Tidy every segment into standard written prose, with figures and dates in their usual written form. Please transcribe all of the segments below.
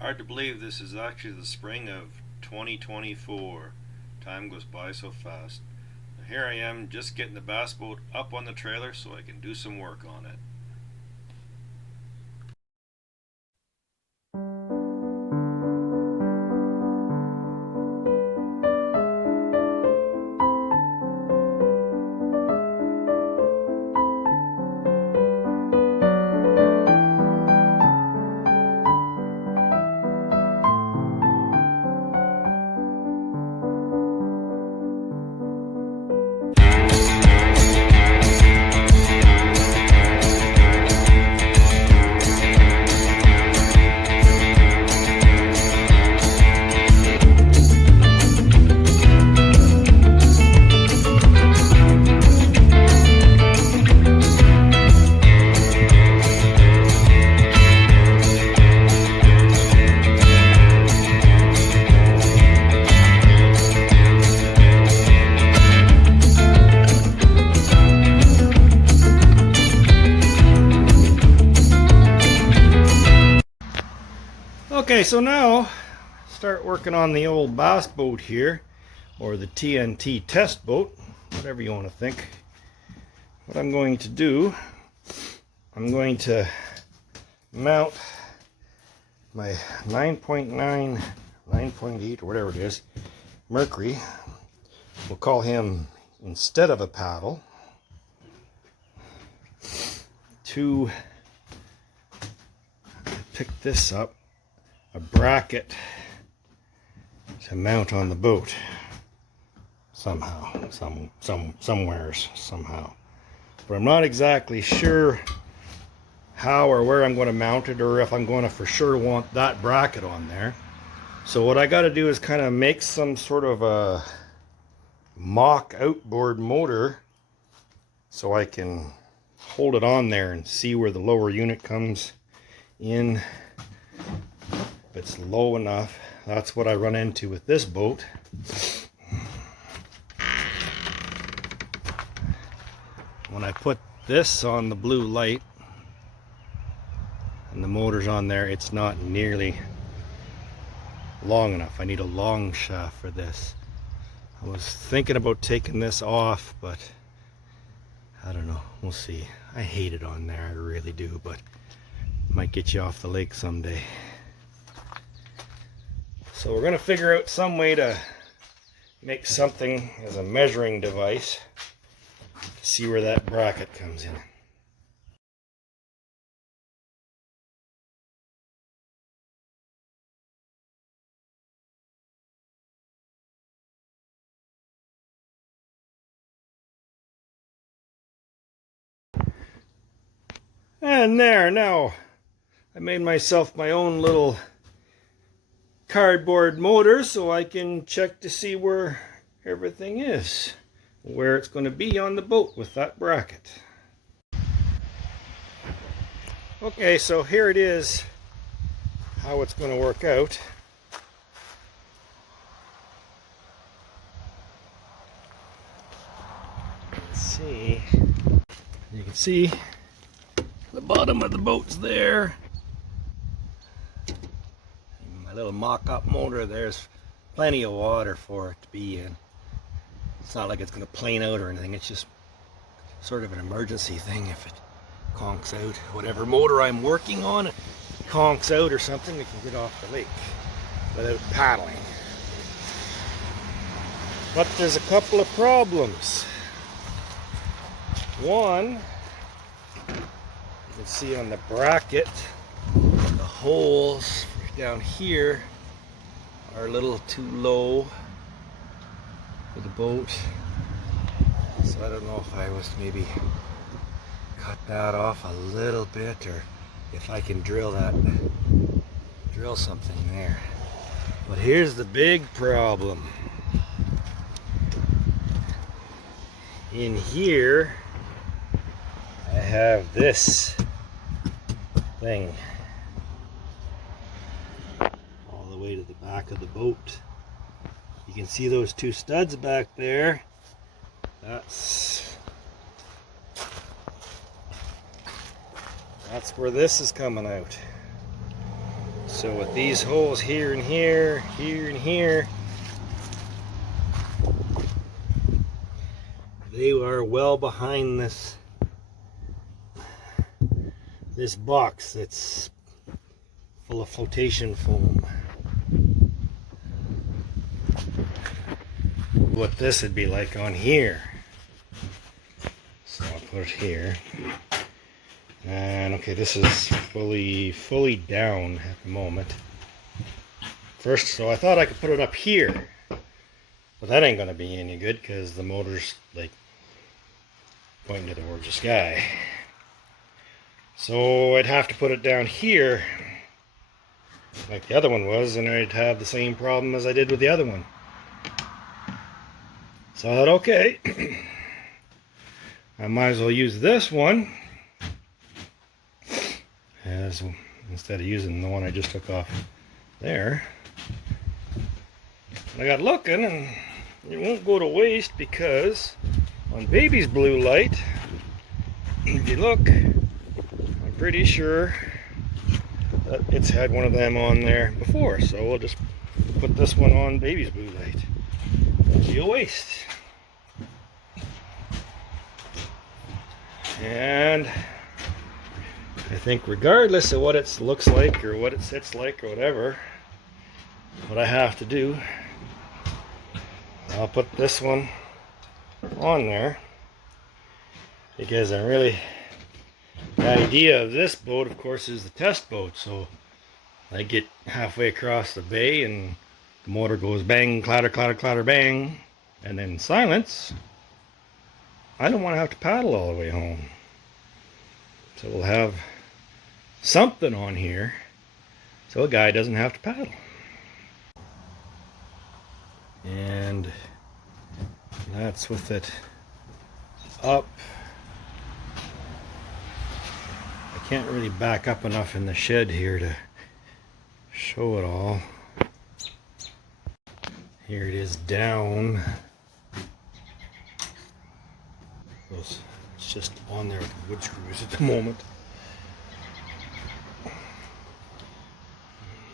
Hard to believe this is actually the spring of 2024. Time goes by so fast. Here I am just getting the bass boat up on the trailer so I can do some work on it. Okay, so now start working on the old bass boat here, or the TNT test boat, whatever you want to think. What I'm going to do, I'm going to mount my 9.9, 9.8 or whatever it is, Mercury. We'll call him, instead of a paddle, to pick this up, a bracket to mount on the boat somehow, somewheres, somehow. But I'm not exactly sure how or where I'm going to mount it, or if I'm going to for sure want that bracket on there. So what I got to do is kind of make some sort of a mock outboard motor so I can hold it on there and see where the lower unit comes in. If it's low enough. That's what I run into with this boat. When I put this on the blue light and the motor's on there, it's not nearly long enough. I need a long shaft for this. I was thinking about taking this off, but I don't know. We'll see. I hate it on there, I really do, but might get you off the lake someday. So we're going to figure out some way to make something as a measuring device to see where that bracket comes in. And there, now I made myself my own little cardboard motor so I can check to see where everything is, where it's going to be on the boat with that bracket. Okay, so here it is, how it's going to work out. Let's see. You can see the bottom of the boat's there. My little mock-up motor, there's plenty of water for it to be in. It's not like it's going to plane out or anything, it's just sort of an emergency thing if it conks out. Whatever motor I'm working on, it conks out or something, we can get off the lake without paddling. But there's a couple of problems. One, you can see on the bracket, the holes down here are a little too low for the boat, so I don't know if I was to maybe cut that off a little bit, or if I can drill something there. But here's the big problem. In here I have this thing all the way to the back of the boat. You can see those two studs back there. That's where this is coming out. So with these holes here and here, here and here, they are well behind this box that's full of flotation foam. What this would be like on here. So I'll put it here. And okay, this is fully down at the moment. First, so I thought I could put it up here. But that ain't gonna be any good because the motor's like pointing towards the sky. So I'd have to put it down here like the other one was, and I'd have the same problem as I did with the other one. So I thought, okay, I might as well use this one as instead of using the one I just took off there. I got looking, and it won't go to waste because on baby's blue light, if you look, I'm pretty sure that it's had one of them on there before. So we'll just put this one on baby's blue light. Won't be a waste. And I think regardless of what it looks like or what it sits like or whatever, what I have to do, I'll put this one on there because I'm really, the idea of this boat, of course, is the test boat. So I get halfway across the bay and the motor goes bang, clatter, clatter, clatter, bang, and then silence. I don't want to have to paddle all the way home. So we'll have something on here so a guy doesn't have to paddle. And that's with it up. I can't really back up enough in the shed here to show it all. Here it is down. It's just on there with the wood screws at the moment.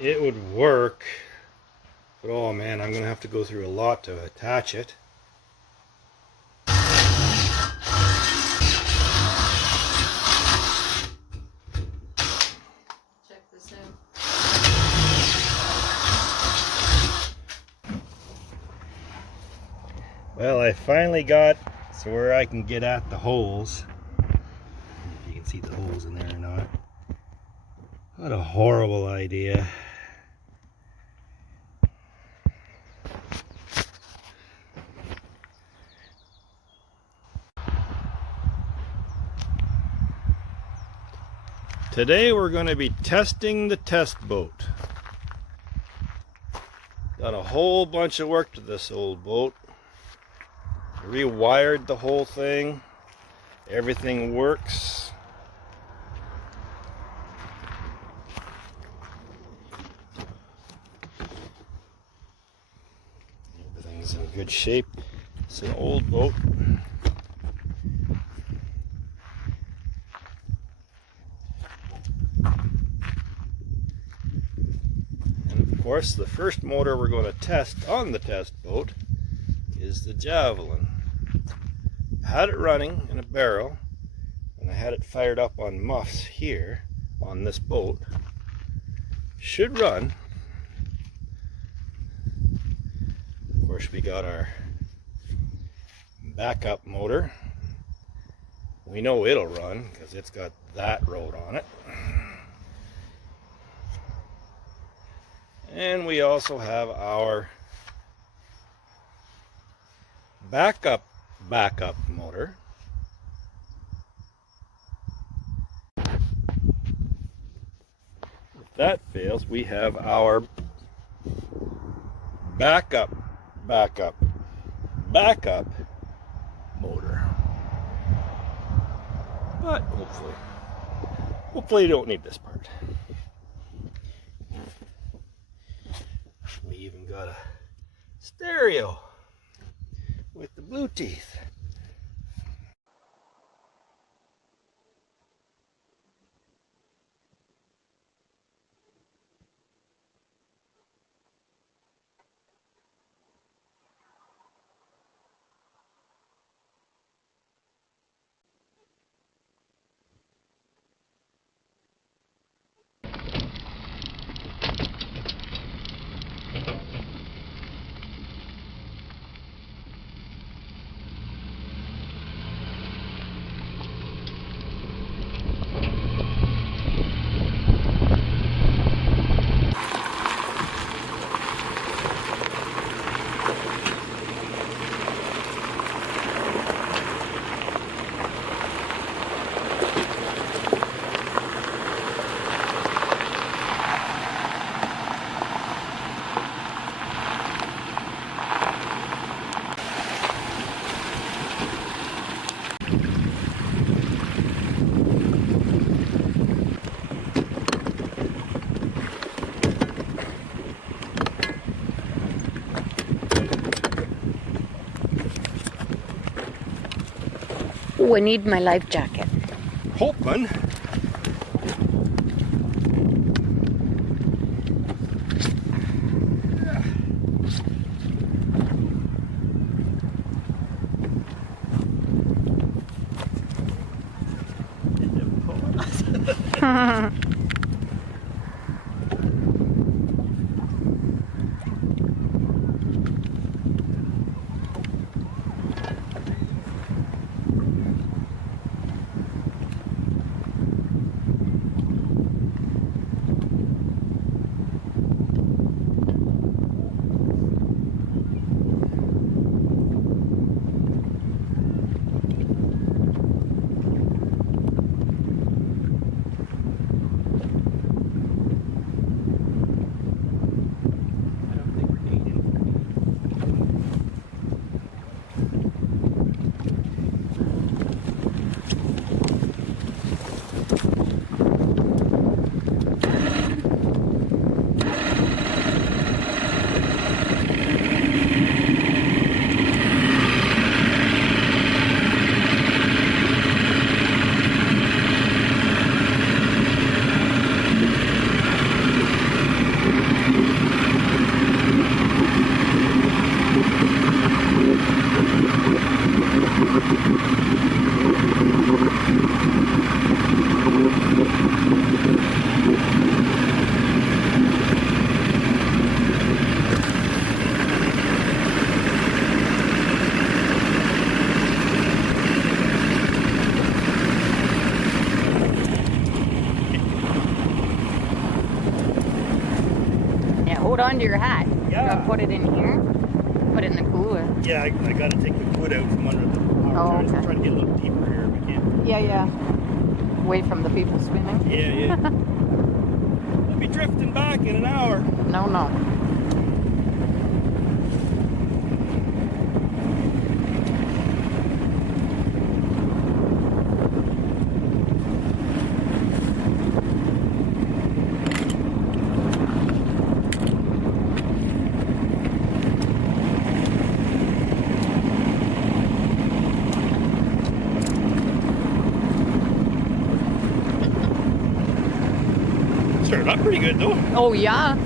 It would work, but oh man, I'm gonna have to go through a lot to attach it. Check this out. Well, I finally got so where I can get at the holes. If you can see the holes in there or not. What a horrible idea. Today we're going to be testing the test boat. Done a whole bunch of work to this old boat. Rewired the whole thing. Everything works. Everything's in good shape. It's an old boat. And of course, the first motor we're going to test on the test boat is the Javelin. I had it running in a barrel, and I had it fired up on muffs here on this boat. Should run. Of course, we got our backup motor. We know it'll run because it's got that rode on it. And we also have our backup motor. If that fails, we have our backup motor. But hopefully you don't need this part. We even got a stereo with the blue teeth. Oh, I need my life jacket. Hoping. Hold on to your hat. Yeah. You put it in here. Put it in the cooler. Yeah, I got to take the wood out from under the power. Oh, I'm okay. trying to get a little deeper here if we can. Yeah. Away from the people swimming. Yeah. I'll be drifting back in an hour. No. Started out pretty good though. Oh, yeah.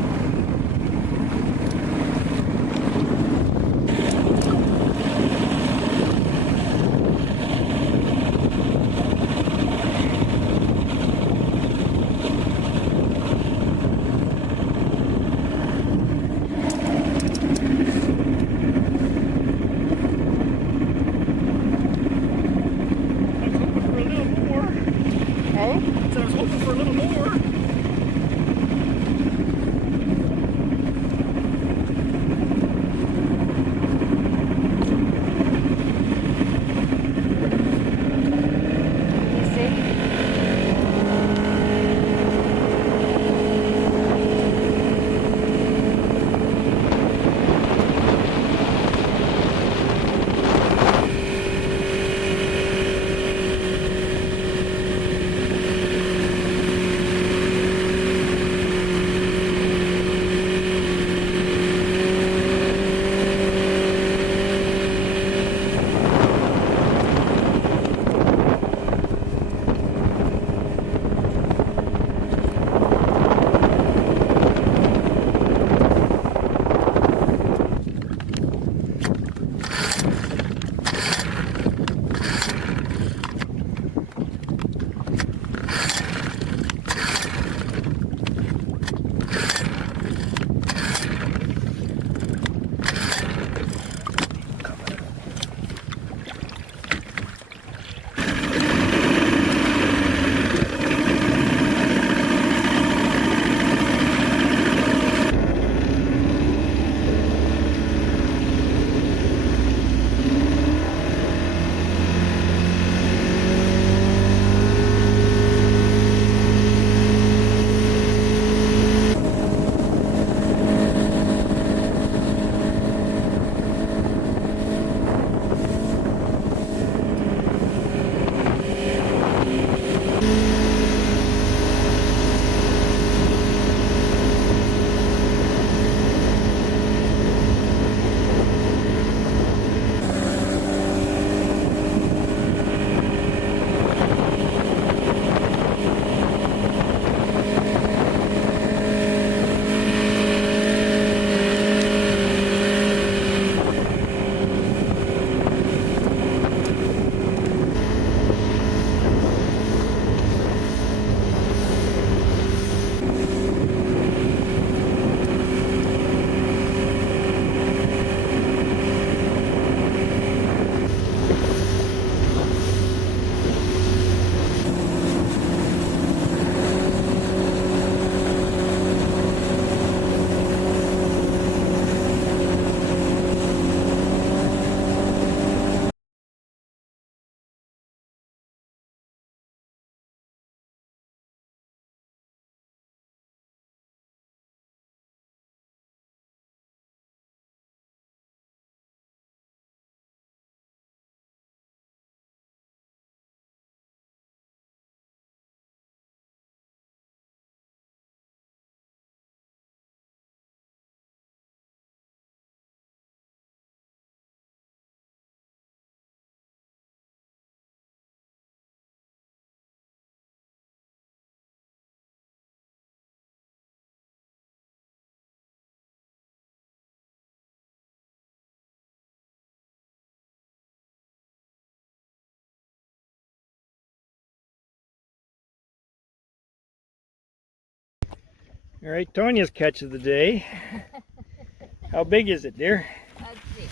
All right, Tonia's catch of the day. How big is it, dear? Let's see.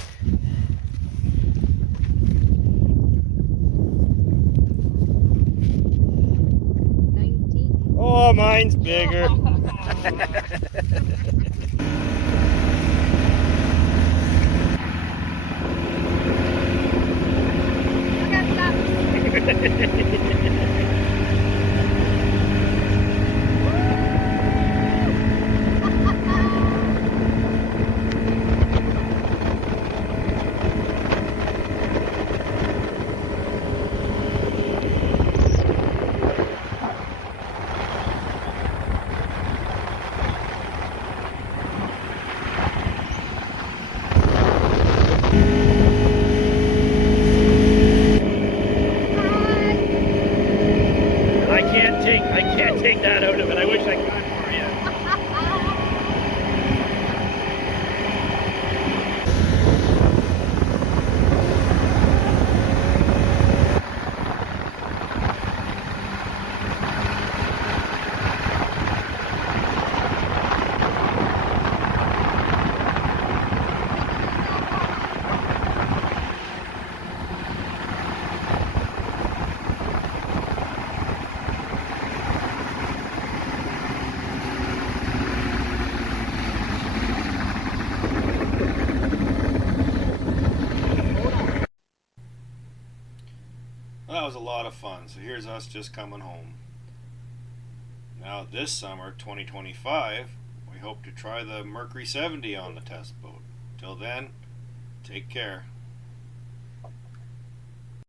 Oh, mine's bigger. I can't take that out of it. I wish I could for you. That was a lot of fun. So here's us just coming home. Now this summer, 2025, we hope to try the Mercury 70 on the test boat. Till then, take care.